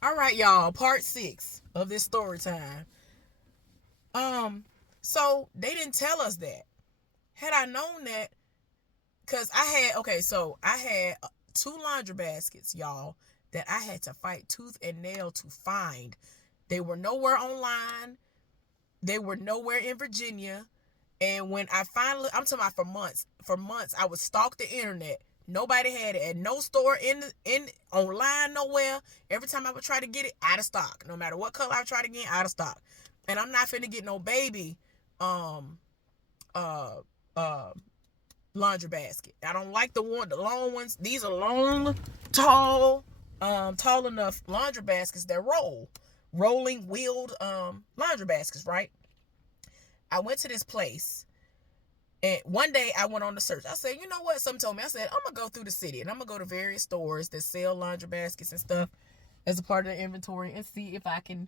All right, y'all. Part 6 of this story time. So they didn't tell us that. Had I known that, because I had two laundry baskets, y'all, that I had to fight tooth and nail to find. They were nowhere online. They were nowhere in Virginia. And when I finally, I'm talking about for months, I would stalk the internet. Nobody had it at no store in online nowhere. Every time I would try to get it, out of stock. No matter what color I would try to get, out of stock. And I'm not finna get no baby um uh uh laundry basket. I don't like the long ones. These are long, tall, tall enough laundry baskets that rolling wheeled laundry baskets, right? I went to this place. And one day I went on the search. I said, you know what? Something told me. I said, I'm going to go through the city and I'm going to go to various stores that sell laundry baskets and stuff as a part of the inventory and see if I can,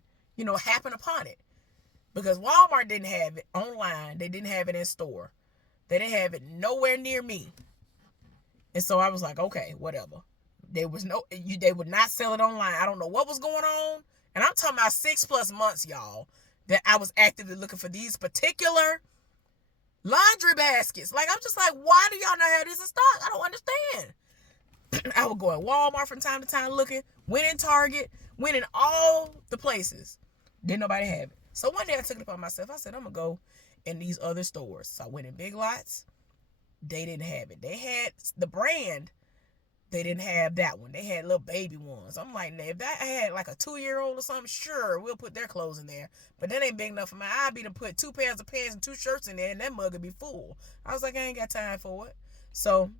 happen upon it. Because Walmart didn't have it online. They didn't have it in store. They didn't have it nowhere near me. And so I was like, okay, whatever. They would not sell it online. I don't know what was going on. And I'm talking about 6+ months, y'all, that I was actively looking for these particular laundry baskets. Like, I'm just like, why do y'all not have this in stock? I don't understand. I would go at Walmart from time to time looking, went in Target, went in all the places. Didn't nobody have it. So one day I took it upon myself. I said, I'm going to go in these other stores. So I went in Big Lots. They didn't have it. They had the brand. They didn't have that one. They had little baby ones. I'm like, if that had like a 2-year-old or something, sure, we'll put their clothes in there. But that ain't big enough for my I'd be to put 2 pairs of pants and 2 shirts in there, and that mug would be full. I was like, I ain't got time for it. So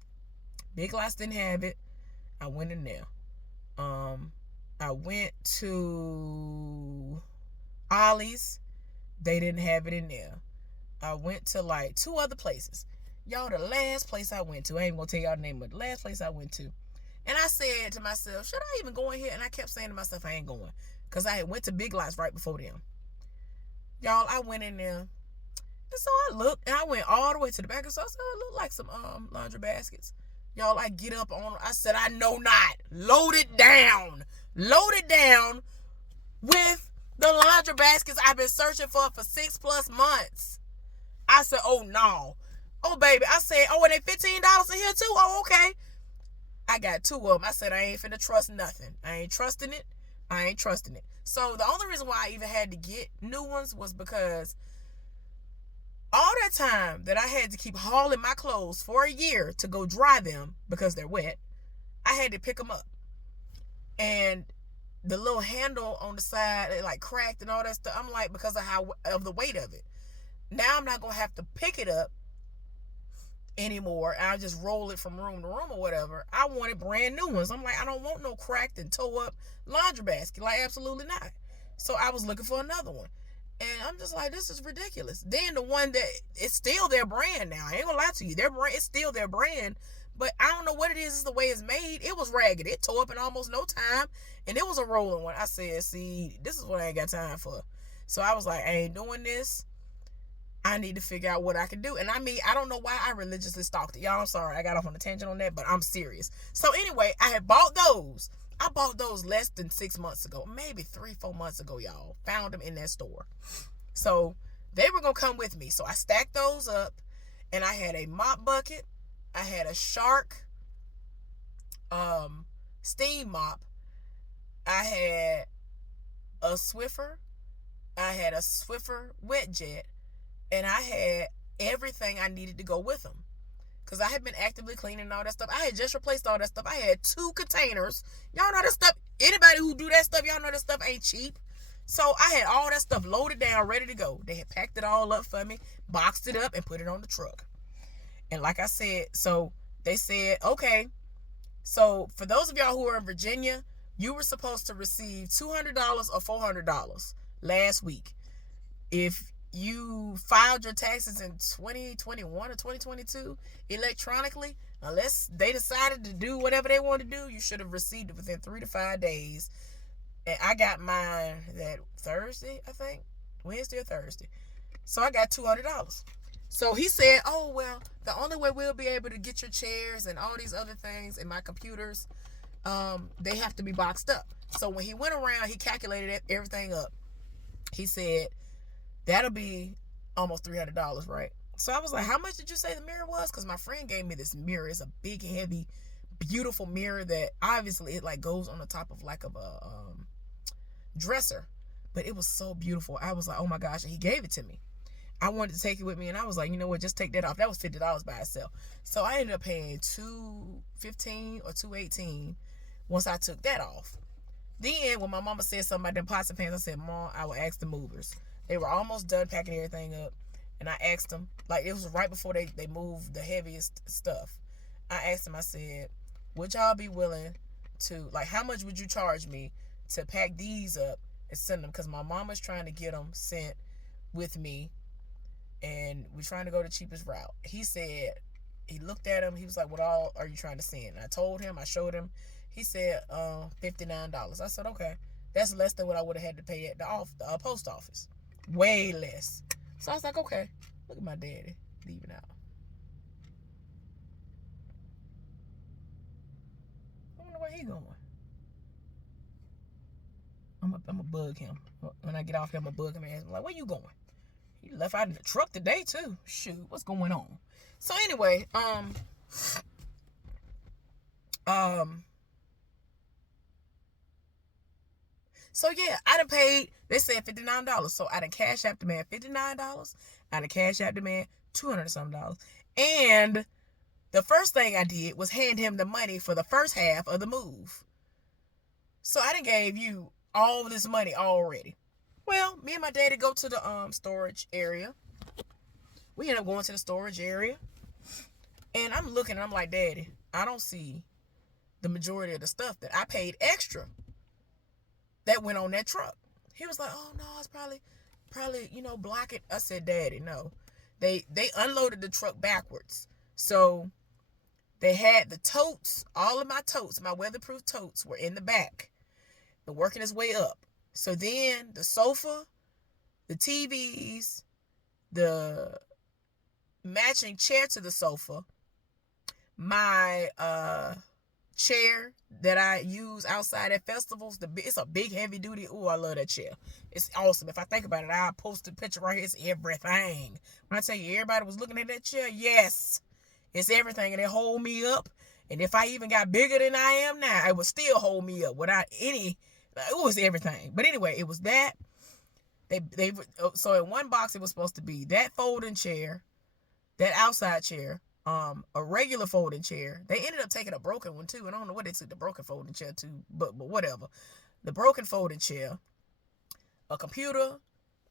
Big Lots didn't have it. I went in there. I went to Ollie's. They didn't have it in there. I went to like 2 other places. Y'all, the last place I went to, I ain't gonna tell y'all the name, but the last place I went to, and I said to myself, should I even go in here? And I kept saying to myself, I ain't going. Because I had went to Big Lots right before them. Y'all, I went in there. And so I looked, and I went all the way to the back. And so I said, oh, it looked like some laundry baskets. Y'all, I get up on, I said, I know not. Load it down. Load it down with the laundry baskets I've been searching for 6+ months. I said, oh, no. Oh, baby. I said, oh, and they $15 in here, too? Oh, okay. I got 2 of them. I said, I ain't finna trust nothing. I ain't trusting it. So the only reason why I even had to get new ones was because all that time that I had to keep hauling my clothes for a year to go dry them because they're wet, I had to pick them up. And the little handle on the side, it like cracked and all that stuff. I'm like, because of the weight of it. Now I'm not going to have to pick it up anymore. I'll just roll it from room to room or whatever. I wanted brand new ones. I'm like, I don't want no cracked and toe up laundry basket. Like, absolutely not. So I was looking for another one. And I'm just like, this is ridiculous. Then the one that, it's still their brand now. I ain't gonna lie to you. Their brand, it's still their brand. But I don't know what it is. It's the way it's made. It was ragged. It tore up in almost no time. And it was a rolling one. I said, see, this is what I ain't got time for. So I was like, I ain't doing this. I need to figure out what I can do. And I mean, I don't know why I religiously stalked it. Y'all, I'm sorry. I got off on a tangent on that, but I'm serious. So anyway, I had bought those. I bought those less than 6 months ago. Maybe 3-4 months ago, y'all. Found them in that store. So they were going to come with me. So I stacked those up. And I had a mop bucket. I had a Shark steam mop. I had a Swiffer. I had a Swiffer wet jet. And I had everything I needed to go with them. Because I had been actively cleaning all that stuff. I had just replaced all that stuff. I had 2 containers. Y'all know that stuff. Anybody who do that stuff, y'all know that stuff ain't cheap. So I had all that stuff loaded down, ready to go. They had packed it all up for me, boxed it up, and put it on the truck. And like I said, so they said, okay. So for those of y'all who are in Virginia, you were supposed to receive $200 or $400 last week. If you filed your taxes in 2021 or 2022 electronically, unless they decided to do whatever they want to do, you should have received it within 3 to 5 days. And I got mine that Thursday, I think, Wednesday or Thursday. So I got $200. So he said, oh, well, the only way we'll be able to get your chairs and all these other things and my computers they have to be boxed up. So when he went around, he calculated everything up. He said, that'll be almost $300, right? So I was like, how much did you say the mirror was? Because my friend gave me this mirror. It's a big, heavy, beautiful mirror that obviously it like goes on the top of like a dresser. But it was so beautiful. I was like, oh my gosh. And he gave it to me. I wanted to take it with me, and I was like, you know what, just take that off. That was $50 by itself. So I ended up paying $215 or $218 once I took that off. Then when my mama said something about them pots and pans, I said, Mom, I will ask the movers. They were almost done packing everything up, and I asked them, like it was right before they moved the heaviest stuff. I asked them, I said, would y'all be willing to, like, how much would you charge me to pack these up and send them? Because my mama's trying to get them sent with me, and we're trying to go the cheapest route. He said, he looked at him, he was like, what all are you trying to send? And I told him, I showed him. He said, $59. I said, okay. That's less than what I would have had to pay at the post office. Way less. So I was like, okay. Look at my daddy leaving out. I wonder where he going. I'm gonna bug him. When I get off here, I'm gonna bug him and ask him, like, where you going? He left out in the truck today too. Shoot, what's going on? So anyway, so yeah, I done paid, they said $59. So I done cash app the man $59. I done cash app the man $200 something. And the first thing I did was hand him the money for the first half of the move. So I done gave you all this money already. Well, me and my daddy go to the storage area. We end up going to the storage area. And I'm looking and I'm like, Daddy, I don't see the majority of the stuff that I paid extra that went on that truck. He was like, oh no, it's probably, blocking. I said, Daddy, no. They unloaded the truck backwards. So they had the totes, all of my totes, my weatherproof totes were in the back. They're working its way up. So then the sofa, the TVs, the matching chair to the sofa, my chair that I use outside at festivals, it's a big heavy duty. Oh, I love that chair. It's awesome. If I think about it, I'll post a picture right here. It's everything. When I tell you everybody was looking at that chair, yes, it's everything. And it hold me up. And if I even got bigger than I am now, it would still hold me up without any, it was everything. But anyway, it was that. So in one box, it was supposed to be that folding chair, that outside chair, a regular folding chair. They ended up taking a broken one too, and I don't know what they took the broken folding chair to, but whatever. The broken folding chair, a computer,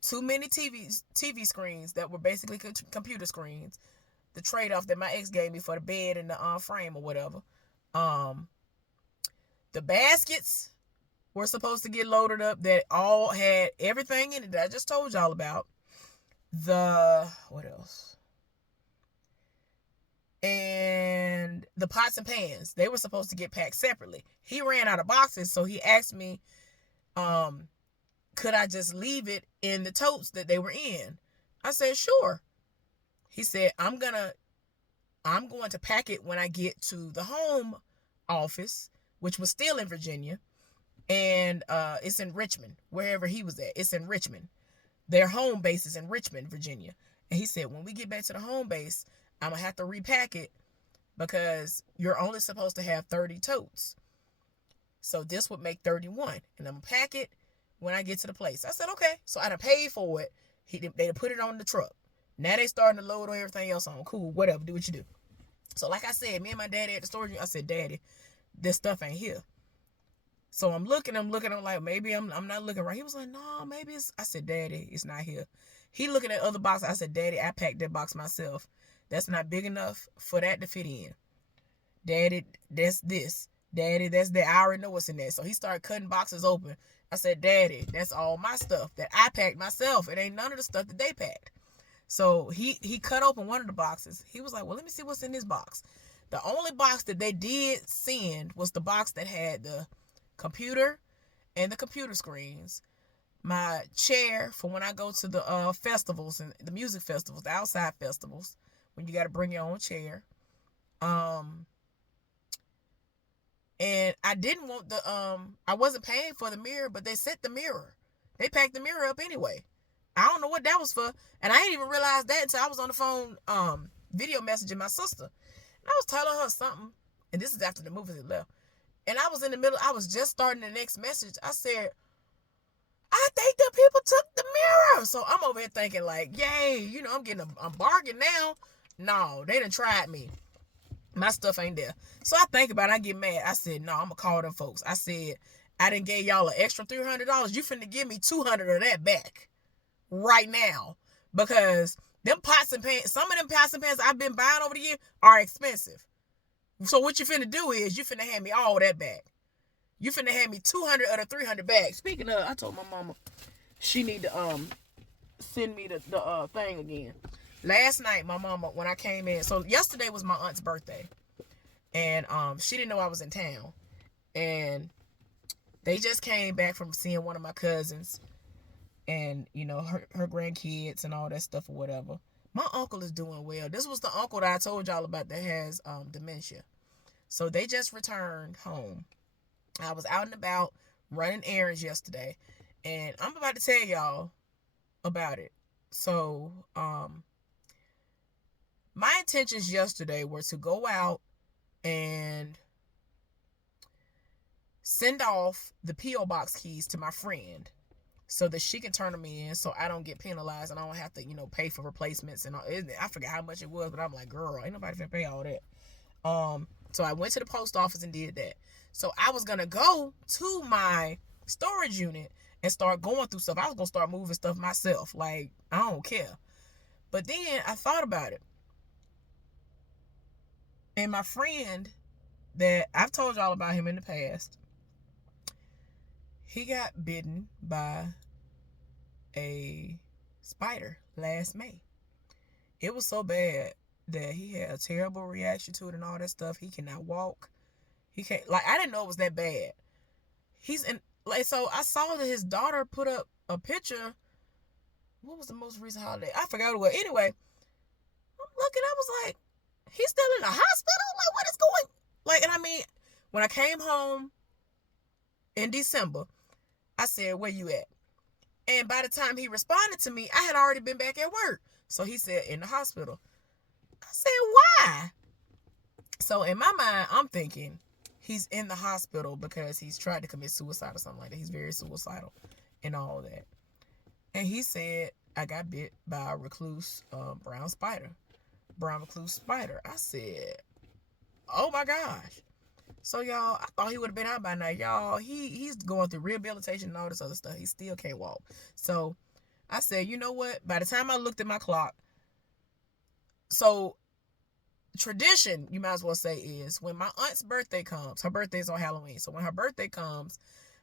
too many TV screens that were basically computer screens. The trade-off that my ex gave me for the bed and the frame or whatever. The baskets were supposed to get loaded up that all had everything in it that I just told y'all about. What else? And the pots and pans, they were supposed to get packed separately. He ran out of boxes, so he asked me, could I just leave it in the totes that they were in? I said, sure. He said, I'm going to pack it when I get to the home office, which was still in Virginia. And it's in Richmond, wherever he was at. It's in Richmond. Their home base is in Richmond, Virginia. And he said, when we get back to the home base, I'm going to have to repack it because you're only supposed to have 30 totes. So this would make 31. And I'm going to pack it when I get to the place. I said, okay. So I done paid for it. They put it on the truck. Now they starting to load everything else on. Cool, whatever. Do what you do. So like I said, me and my daddy at the storage, I said, Daddy, this stuff ain't here. So I'm looking, I'm like, maybe I'm not looking right. He was like, no, maybe it's, I said, Daddy, it's not here. He looking at other boxes. I said, Daddy, I packed that box myself. That's not big enough for that to fit in. Daddy, that's this. Daddy, that's that. I already know what's in there. So he started cutting boxes open. I said, Daddy, that's all my stuff that I packed myself. It ain't none of the stuff that they packed. So he cut open one of the boxes. He was like, well, let me see what's in this box. The only box that they did send was the box that had the computer and the computer screens, my chair for when I go to the festivals and the music festivals, the outside festivals, when you got to bring your own chair, And I didn't want I wasn't paying for the mirror, but they sent the mirror. They packed the mirror up anyway. I don't know what that was for. And I didn't even realize that until I was on the phone video messaging my sister. And I was telling her something. And this is after the movie had left. And I was in the middle, I was just starting the next message. I said, I think the people took the mirror. So I'm over here thinking like, yay, I'm getting a bargain now. No, they done tried me. My stuff ain't there. So I think about it, I get mad. I said, no, I'm going to call them folks. I said, I done gave y'all an extra $300. You finna give me $200 of that back right now. Because them pots and pans, some of them pots and pans I've been buying over the year are expensive. So what you finna do is you finna hand me all that back. You finna hand me 200 of the 300 back. Speaking of, I told my mama she need to send me the thing again. Last night, my mama, when I came in, so yesterday was my aunt's birthday. And she didn't know I was in town. And they just came back from seeing one of my cousins. And, her grandkids and all that stuff or whatever. My uncle is doing well. This was the uncle that I told y'all about that has dementia. So they just returned home. I was out and about running errands yesterday. And I'm about to tell y'all about it. So, my intentions yesterday were to go out and send off the P.O. box keys to my friend so that she can turn them in so I don't get penalized and I don't have to, pay for replacements and all. I forget how much it was, but I'm like, girl, ain't nobody finna pay all that. So I went to the post office and did that. So I was gonna go to my storage unit and start going through stuff. I was gonna start moving stuff myself. Like, I don't care. But then I thought about it. And my friend that I've told y'all about him in the past, he got bitten by a spider last May. It was so bad that he had a terrible reaction to it and all that stuff. He cannot walk. He can't, I didn't know it was that bad. So I saw that his daughter put up a picture. What was the most recent holiday? I forgot what it was. Anyway, I'm looking, I was like, he's still in the hospital? Like, what is going? And I mean, when I came home in December, I said, where you at? And by the time he responded to me, I had already been back at work. So he said, in the hospital. I said, why? So in my mind, I'm thinking he's in the hospital because he's tried to commit suicide or something like that. He's very suicidal and all that. And he said, I got bit by a recluse brown recluse spider. I said, oh my gosh. So y'all, I thought he would have been out by now. Y'all, he's going through rehabilitation and all this other stuff. He still can't walk. So I said, you know what? By the time I looked at my clock, so tradition, you might as well say, is when my aunt's birthday comes, her birthday's on Halloween. So when her birthday comes,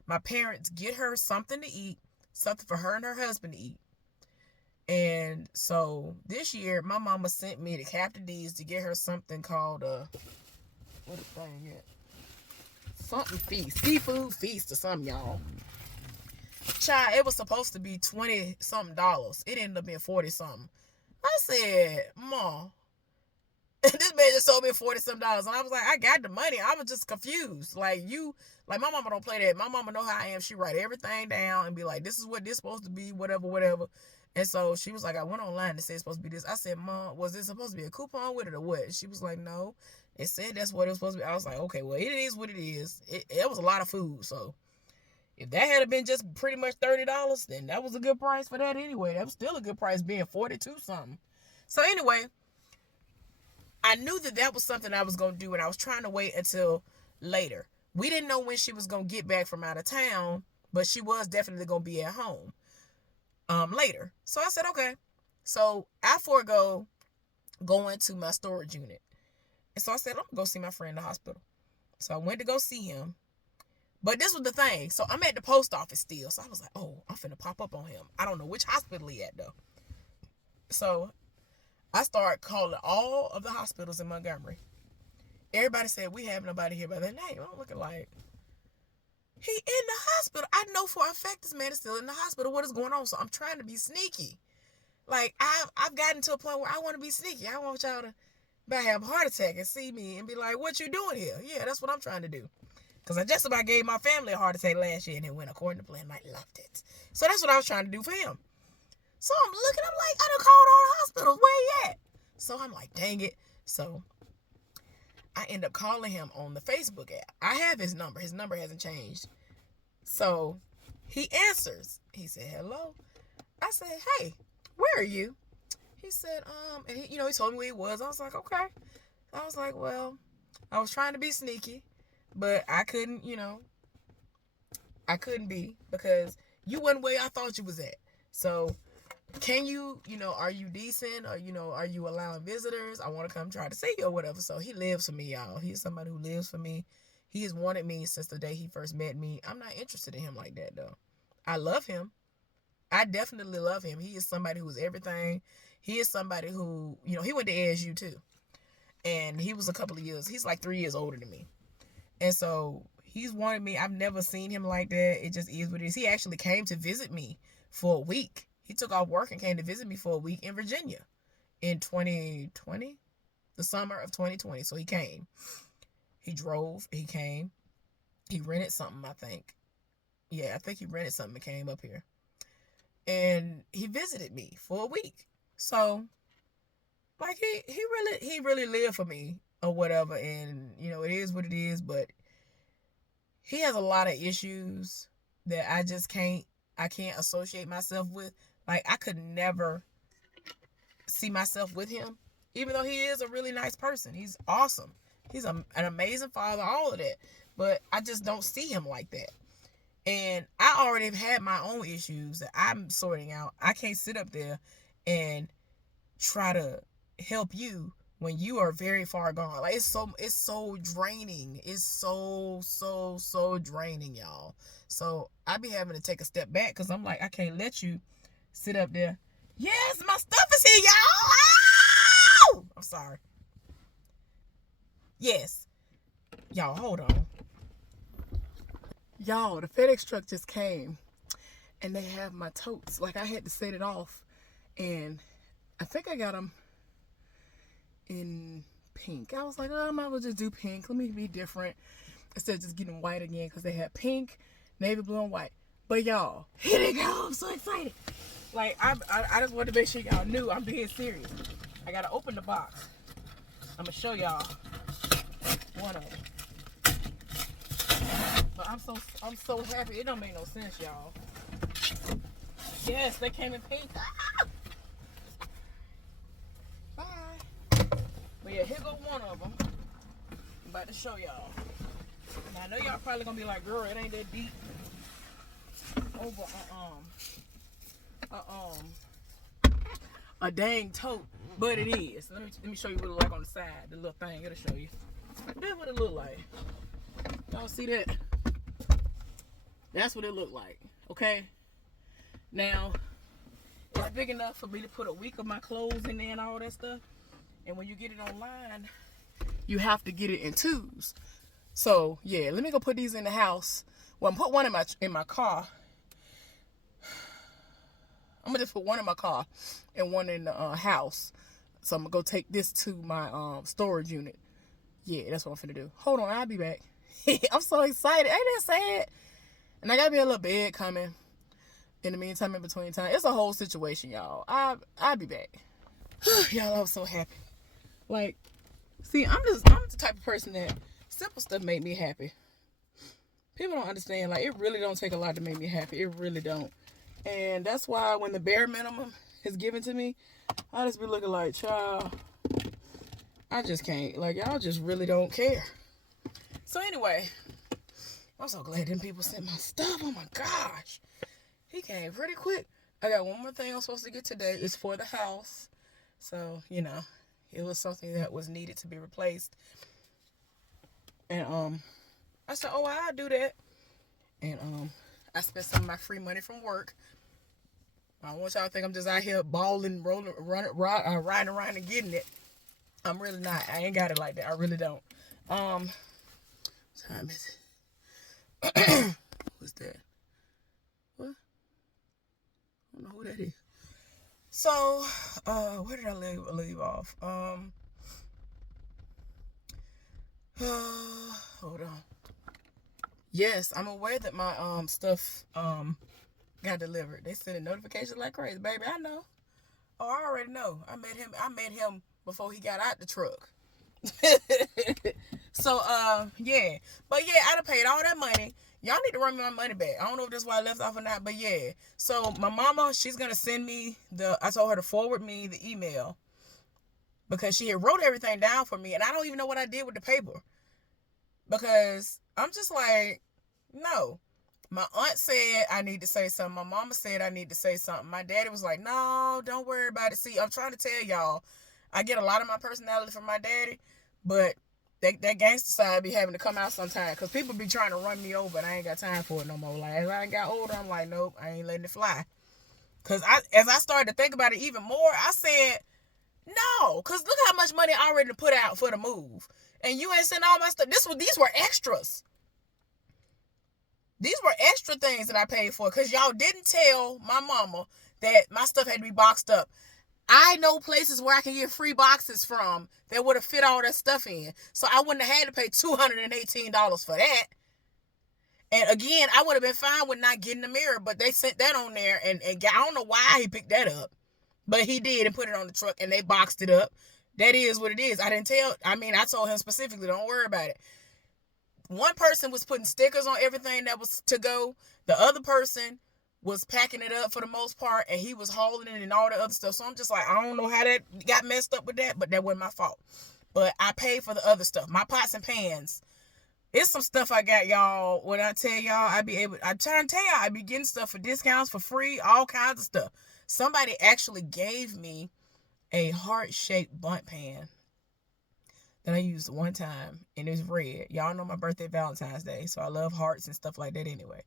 my parents get her something to eat, something for her and her husband to eat. And so this year, my mama sent me to Captain D's to get her something called what the thing is? Something feast, seafood feast or something, y'all. Child, it was supposed to be $20 something. It ended up being 40 something. I said, Mom, this man just sold me $40 something. And I was like, I got the money. I was just confused. Like my mama don't play that. My mama know how I am. She write everything down and be like, this is what this supposed to be, whatever. And so she was like, I went online and said it's supposed to be this. I said, Mom, was this supposed to be a coupon with it or what? She was like, no. It said that's what it was supposed to be. I was like, okay, well, it is what it is. It was a lot of food. So if that had been just pretty much $30, then that was a good price for that anyway. That was still a good price being 42 something. So anyway, I knew that was something I was going to do, and I was trying to wait until later. We didn't know when she was going to get back from out of town, but she was definitely going to be at home later. So I said, okay. So I forego going to my storage unit. And so I said, I'm going to go see my friend in the hospital. So I went to go see him. But this was the thing. So I'm at the post office still. So I was like, oh, I'm finna pop up on him. I don't know which hospital he at, though. So I started calling all of the hospitals in Montgomery. Everybody said, we have nobody here by that name. I'm looking like, he in the hospital. I know for a fact this man is still in the hospital. What is going on? So I'm trying to be sneaky. Like, I've gotten to a point where I want to be sneaky. I want y'all to have a heart attack and see me and be like, what you doing here? Yeah, that's what I'm trying to do. Because I just about gave my family a heart attack last year, and it went according to plan. I loved it. So that's what I was trying to do for him. So I'm looking, I'm like, I done called all the hospitals. Where he at? So I'm like, dang it. So I end up calling him on the Facebook app. I have his number. His number hasn't changed. So he answers. He said, hello. I said, hey, where are you? He said, and he told me where he was. I was like, okay. I was like, well, I was trying to be sneaky, but I couldn't, I couldn't be because you wasn't where I thought you was at. So can you, are you decent or, are you allowing visitors? I want to come try to see you or whatever. So he lives for me, y'all. He's somebody who lives for me. He has wanted me since the day he first met me. I'm not interested in him like that, though. I love him. I definitely love him. He is somebody who is everything. He is somebody who, he went to ASU too. And he was a couple of years. He's like 3 years older than me. And so he's wanted me. I've never seen him like that. It just is what it is. He actually came to visit me for a week. He took off work and came to visit me for a week in Virginia in 2020, the summer of 2020. So he came. He drove. He came. He rented something, I think. Yeah, I think he rented something and came up here. And he visited me for a week. So, like, he really lived for me or whatever. And, it is what it is. But he has a lot of issues that I can't associate myself with. Like, I could never see myself with him, even though he is a really nice person. He's awesome. He's an amazing father, all of that. But I just don't see him like that. And I already have had my own issues that I'm sorting out. I can't sit up there and try to help you when you are very far gone. Like, it's so draining. It's so draining, y'all. So I be having to take a step back because I'm like, I can't let you sit up there. Yes, my stuff is here, y'all. Ow! I'm sorry. Yes. Y'all, hold on. Y'all, the FedEx truck just came and they have my totes. Like, I had to set it off. And I think I got them in pink. I was like, I might as well just do pink. Let me be different instead of just getting white again, because they had pink, navy blue, and white. But y'all, here they go. I'm so excited. Like, I just wanted to make sure y'all knew I'm being serious. I gotta open the box. I'm gonna show y'all one of them. But I'm so happy. It don't make no sense, y'all. Yes, they came in pink. Ah! Bye. But yeah, here go one of them. I'm about to show y'all. Now, I know y'all probably gonna be like, girl, it ain't that deep. Over a dang tote, but it is. Let me show you what it look like on the side. The little thing, it'll show you. That's what it look like. Y'all see that? That's what it look like. Okay. Now, it's big enough for me to put a week of my clothes in there and all that stuff. And when you get it online, you have to get it in twos. So yeah, let me go put these in the house. Well, I'm put one in my car. I'm gonna just put one in my car and one in the house. So I'm gonna go take this to my storage unit. Yeah, that's what I'm finna do. Hold on, I'll be back. I'm so excited. Ain't that sad? And I got me a little bed coming. In the meantime, in between time, it's a whole situation, y'all. I'll be back. Y'all, I was so happy. Like, see, I'm the type of person that simple stuff make me happy. People don't understand. Like, it really don't take a lot to make me happy. It really don't. And that's why when the bare minimum is given to me, I just be looking like, child, I just can't. Like, y'all just really don't care. So anyway, I'm so glad them people sent my stuff. Oh my gosh. He came pretty quick. I got one more thing I'm supposed to get today. It's for the house. So, it was something that was needed to be replaced. And I said, oh, I'll do that. And I spent some of my free money from work. I don't want y'all to think I'm just out here balling, rolling, riding around and getting it. I'm really not. I ain't got it like that. I really don't. What time is it? What's that? What? I don't know who that is. So, where did I leave off? Hold on. Yes, I'm aware that my stuff got delivered. They sent a notification like crazy, baby. I know. Oh, I already know. I met him before he got out the truck. So yeah. But yeah, I done paid all that money. Y'all need to run me my money back. I don't know if that's why I left off or not, but yeah. So my mama, she's gonna send me I told her to forward me the email because she had wrote everything down for me, and I don't even know what I did with the paper. Because I'm just like, no. My aunt said I need to say something. My mama said I need to say something. My daddy was like, no, don't worry about it. See, I'm trying to tell y'all, I get a lot of my personality from my daddy, but that gangster side be having to come out sometimes because people be trying to run me over and I ain't got time for it no more. Like, as I got older, I'm like, nope, I ain't letting it fly. Because as I started to think about it even more, I said, no, because look how much money I already put out for the move. And you ain't sent all my stuff. These were extras. These were extra things that I paid for because y'all didn't tell my mama that my stuff had to be boxed up. I know places where I can get free boxes from that would have fit all that stuff in. So I wouldn't have had to pay $218 for that. And again, I would have been fine with not getting the mirror, but they sent that on there, and I don't know why he picked that up. But he did and put it on the truck, and they boxed it up. That is what it is. I told him specifically, don't worry about it. One person was putting stickers on everything that was to go. The other person was packing it up for the most part, and he was hauling it and all the other stuff. So I'm just like, I don't know how that got messed up with that, but that wasn't my fault. But I paid for the other stuff. My pots and pans. It's some stuff I got, y'all. When I tell y'all, I'm trying to tell y'all, I be getting stuff for discounts, for free, all kinds of stuff. Somebody actually gave me a heart-shaped bunt pan that I used one time, and it's red. Y'all know my birthday, Valentine's Day, so I love hearts and stuff like that anyway.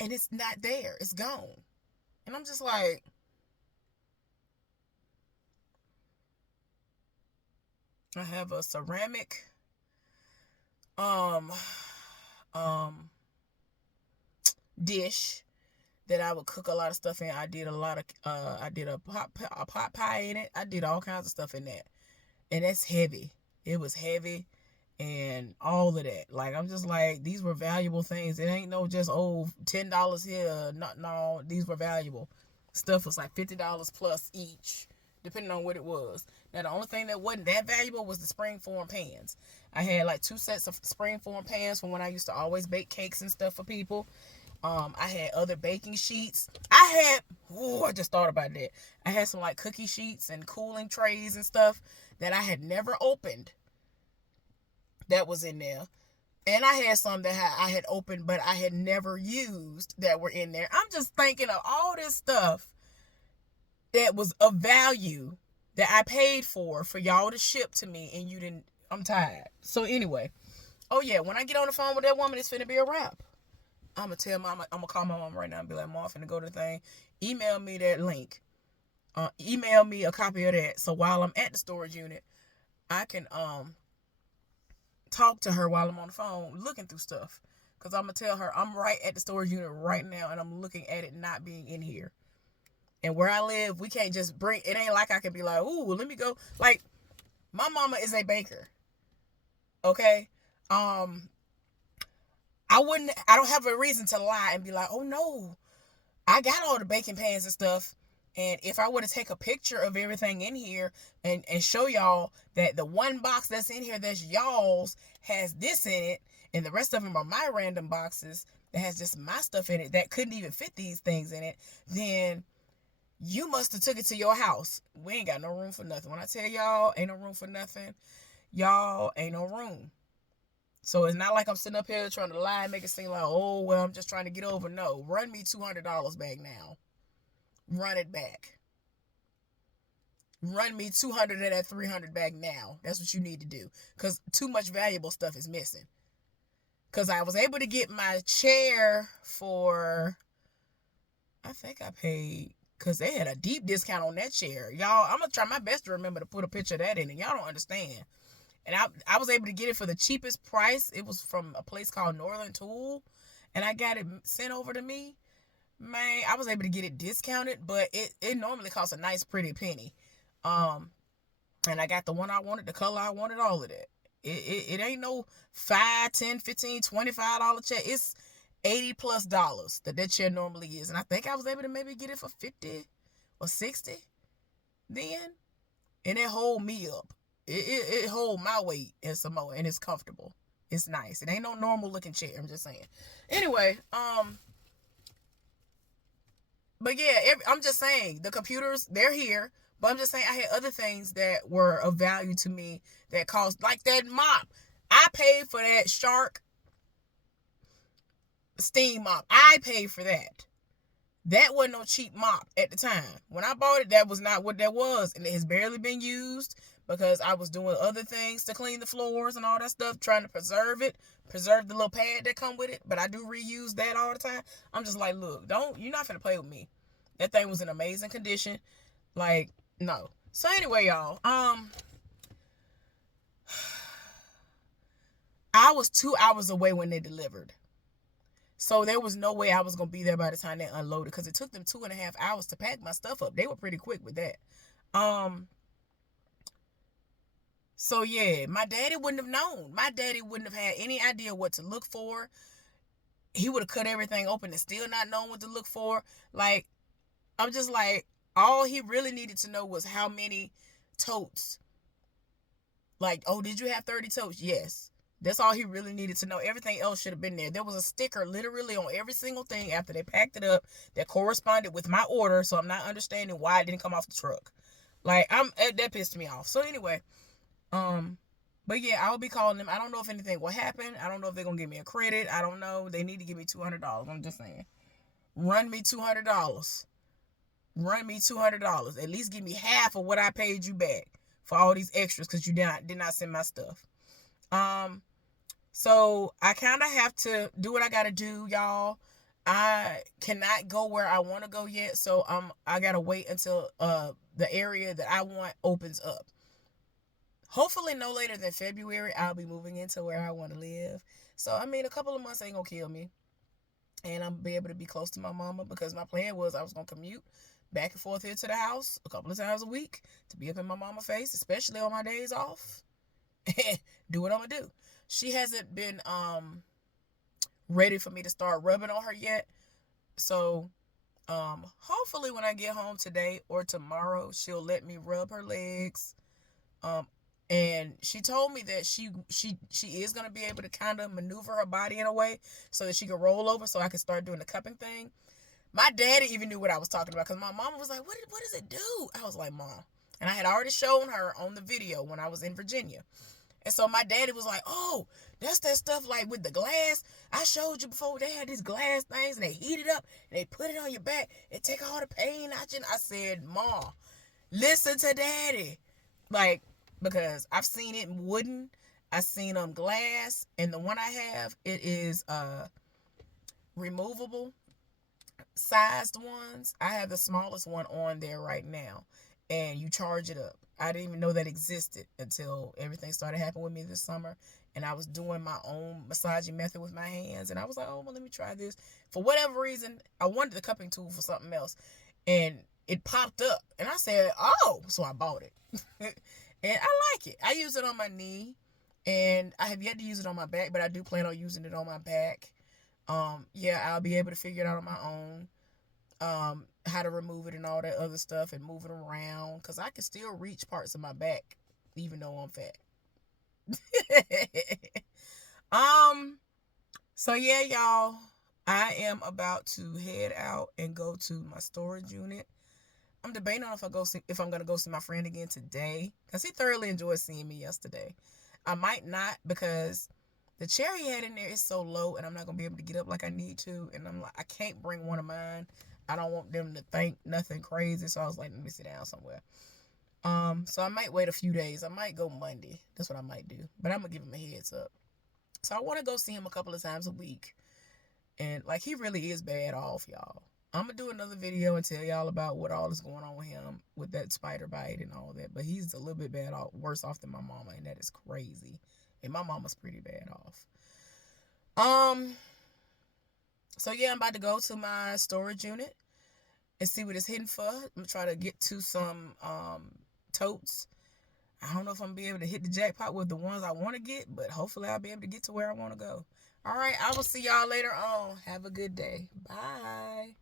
And it's not there. It's gone. And I'm just like, I have a ceramic um um dish that I would cook a lot of stuff in. I did a pot pie in it. I did all kinds of stuff in that. And that's heavy. It was heavy and all of that. Like, I'm just like, these were valuable things. It ain't no just, $10 here. No, these were valuable. Stuff was like $50 plus each, depending on what it was. Now, the only thing that wasn't that valuable was the springform pans. I had like 2 sets of springform pans from when I used to always bake cakes and stuff for people. I had other baking sheets. I just thought about that. I had some like cookie sheets and cooling trays and stuff that I had never opened that was in there. And I had some that I had opened but I had never used that were in there. I'm just thinking of all this stuff that was of value that I paid for y'all to ship to me, and you didn't. I'm tired. So anyway, oh yeah, when I get on the phone with that woman, it's finna be a wrap. I'm gonna call my mom right now and be like, Mom, I'm finna go to the thing. Email me that link. Email me a copy of that. So while I'm at the storage unit, I can talk to her while I'm on the phone looking through stuff. Because I'm gonna tell her I'm right at the storage unit right now and I'm looking at it not being in here. And where I live, we can't just bring it. Ain't like I can be like, ooh, let me go. Like, my mama is a baker. Okay? I don't have a reason to lie and be like, oh no, I got all the baking pans and stuff. And if I were to take a picture of everything in here and show y'all that the one box that's in here that's y'all's has this in it, and the rest of them are my random boxes that has just my stuff in it that couldn't even fit these things in it, then you must have took it to your house. We ain't got no room for nothing. When I tell y'all ain't no room for nothing, y'all ain't no room. So it's not like I'm sitting up here trying to lie and make it seem like, oh, well, I'm just trying to get over. No, run me $200 back now. Run it back. Run me 200 of that 300 back now. That's what you need to do. Because too much valuable stuff is missing. Because I was able to get my chair for, I think I paid, because they had a deep discount on that chair. Y'all, I'm going to try my best to remember to put a picture of that in it. Y'all don't understand. And I was able to get it for the cheapest price. It was from a place called Northern Tool. And I got it sent over to me. Man, I was able to get it discounted. But it normally costs a nice pretty penny. And I got the one I wanted, the color I wanted, all of that. It ain't no $5, $10, $15, $25 check. It's $80+ that chair normally is. And I think I was able to maybe get it for 50 or 60 then. And it hold me up. It hold my weight and some more, and it's comfortable. It's nice. It ain't no normal looking chair. I'm just saying. Anyway, but yeah, I'm just saying the computers, they're here. But I'm just saying I had other things that were of value to me that cost, like that mop. I paid for that Shark steam mop. I paid for that. That wasn't no cheap mop at the time. When I bought it, that was not what that was. And it has barely been used because I was doing other things to clean the floors and all that stuff, trying to preserve it, preserve the little pad that come with it. But I do reuse that all the time. I'm just like, look, you're not finna play with me. That thing was in amazing condition. Like, no. So anyway, y'all, I was 2 hours away when they delivered. So there was no way I was going to be there by the time they unloaded, because it took them 2.5 hours to pack my stuff up. They were pretty quick with that. So yeah, my daddy wouldn't have known. My daddy wouldn't have had any idea what to look for. He would have cut everything open and still not known what to look for. Like, I'm just like, all he really needed to know was how many totes. Like, oh, did you have 30 totes? Yes. That's all he really needed to know. Everything else should have been there. There was a sticker literally on every single thing after they packed it up that corresponded with my order. So I'm not understanding why it didn't come off the truck. Like, that pissed me off. So anyway, but yeah, I'll be calling them. I don't know if anything will happen. I don't know if they're gonna give me a credit. I don't know. They need to give me $200. I'm just saying. Run me $200. Run me $200. At least give me half of what I paid you back for all these extras, because you did not send my stuff. So I kind of have to do what I gotta do, y'all. I cannot go where I want to go yet, so I gotta wait until the area that I want opens up. Hopefully no later than February, I'll be moving into where I want to live. So I mean, a couple of months ain't gonna kill me, and I'll be able to be close to my mama, because my plan was I was gonna commute back and forth here to the house a couple of times a week to be up in my mama's face, especially on my days off. Do what I'm gonna do. She hasn't been ready for me to start rubbing on her yet. So hopefully when I get home today or tomorrow, she'll let me rub her legs. And she told me that she is gonna be able to kind of maneuver her body in a way so that she can roll over, so I can start doing the cupping thing. My daddy even knew what I was talking about, because my mama was like, what does it do? I was like, Mom. And I had already shown her on the video when I was in Virginia. And so my daddy was like, oh, that's that stuff like with the glass. I showed you before. They had these glass things and they heat it up and they put it on your back and take all the pain out you. And I said, Mom, listen to Daddy. Like, because I've seen it in wooden. I've seen them glass. And the one I have, it is removable sized ones. I have the smallest one on there right now. And you charge it up. I didn't even know that existed until everything started happening with me this summer. And I was doing my own massaging method with my hands. And I was like, oh, well, let me try this. For whatever reason, I wanted the cupping tool for something else. And it popped up. And I said, oh, so I bought it. And I like it. I use it on my knee. And I have yet to use it on my back, but I do plan on using it on my back. Yeah, I'll be able to figure it out on my own. How to remove it and all that other stuff and move it around, because I can still reach parts of my back even though I'm fat. So yeah, y'all, I am about to head out and go to my storage unit. I'm debating on if I'm gonna go see my friend again today, because he thoroughly enjoyed seeing me yesterday. I might not, because the chair he had in there is so low and I'm not gonna be able to get up like I need to, and I'm like, I can't bring one of mine. I don't want them to think nothing crazy. So I was like, let me sit down somewhere. So I might wait a few days. I might go Monday. That's what I might do. But I'm going to give him a heads up. So I want to go see him a couple of times a week. And like, he really is bad off, y'all. I'm going to do another video and tell y'all about what all is going on with him with that spider bite and all that. But he's a little bit worse off than my mama. And that is crazy. And my mama's pretty bad off. So yeah, I'm about to go to my storage unit and see what it's hitting for. I'm gonna try to get to some totes. I don't know if I'm going to be able to hit the jackpot with the ones I want to get, but hopefully I'll be able to get to where I want to go. All right, I will see y'all later on. Have a good day. Bye.